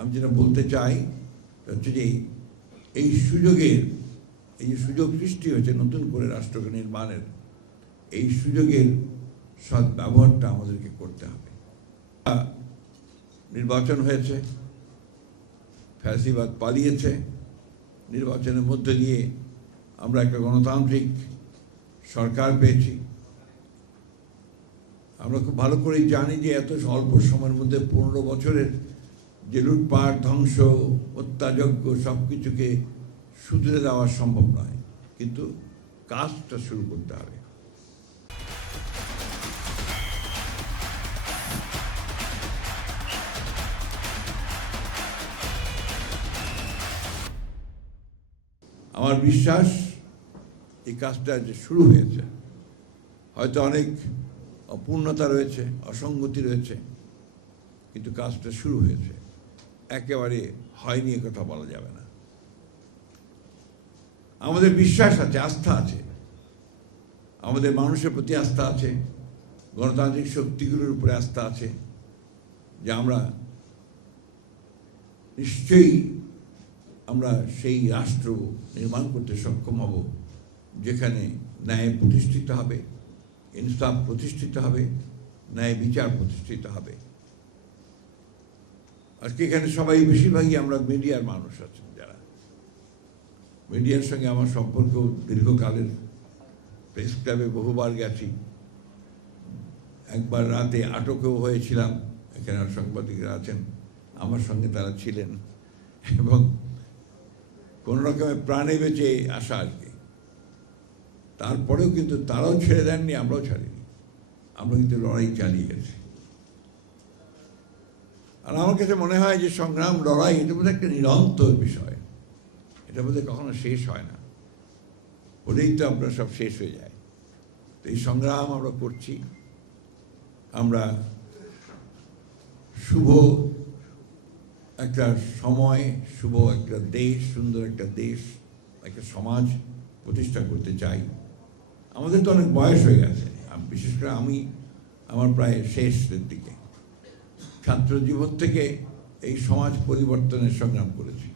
আমি যেটা বলতে চাই হচ্ছে যে এই যে সুযোগ সৃষ্টি হয়েছে নতুন করে রাষ্ট্রকে নির্মাণের, এই সুযোগের সৎ ব্যবহারটা আমাদেরকে করতে হবে। নির্বাচন হয়েছে, ফ্যাসিবাদ পালিয়েছে, নির্বাচনের মধ্যে দিয়ে আমরা একটা গণতান্ত্রিক সরকার পেয়েছি। আমরা খুব ভালো করেই জানি যে এত অল্প সময়ের মধ্যে 15 বছরের যে লুটপাট, ধ্বংস, হত্যাযজ্ঞ সব কিছুকে শুধরে দেওয়া সম্ভব নয়, কিন্তু কাজটা শুরু করতে হবে। আমার বিশ্বাস এই কাজটা যে শুরু হয়েছে, হয়তো অনেক অপূর্ণতা রয়েছে, অসঙ্গতি রয়েছে, কিন্তু কাজটা শুরু হয়েছে, একেবারে হয়নি এ কথা বলা যাবে না। আমাদের বিশ্বাস আছে, আস্থা আছে, আমাদের মানুষের প্রতি আস্থা আছে, গণতান্ত্রিক শক্তিগুলোর উপরে আস্থা আছে যে আমরা নিশ্চয়ই আমরা সেই রাষ্ট্র নির্মাণ করতে সক্ষম হব যেখানে ন্যায় প্রতিষ্ঠিত হবে, ইনসাফ প্রতিষ্ঠিত হবে, ন্যায় বিচার প্রতিষ্ঠিত হবে। আজকে এখানে সবাই বেশিরভাগই আমরা মিডিয়ার মানুষ আছেন, যারা মিডিয়ার সঙ্গে আমার সম্পর্ক দীর্ঘকালের। প্রেস ক্লাবে বহুবার গেছি, একবার রাতে আটকেও হয়েছিলাম, এখানে সাংবাদিকরা আছেন আমার সঙ্গে, তারা ছিলেন, এবং কোনো রকমের প্রাণে বেঁচে আসা আর কি। তারপরেও কিন্তু তারাও ছেড়ে দেননি, আমরাও ছাড়িনি, আমরা কিন্তু লড়াই চালিয়ে গেছি। আর আমার কাছে মনে হয় যে সংগ্রাম, লড়াই, এটা বোধহয় একটা নিরন্তর বিষয়, এটা বোধহয় কখনো শেষ হয় না, ওটাই তো আমরা সব শেষ হয়ে যায়। তো এই সংগ্রাম আমরা করছি, আমরা শুভ একটা সময়, শুভ একটা দেশ, সুন্দর একটা দেশ, একটা সমাজ প্রতিষ্ঠা করতে চাই। আমাদের তো অনেক বয়স হয়ে গেছে, বিশেষ করে আমি আমার প্রায় শেষের দিকে। ছাত্র জীবন থেকে এই সমাজ পরিবর্তনের সংগ্রাম করেছি।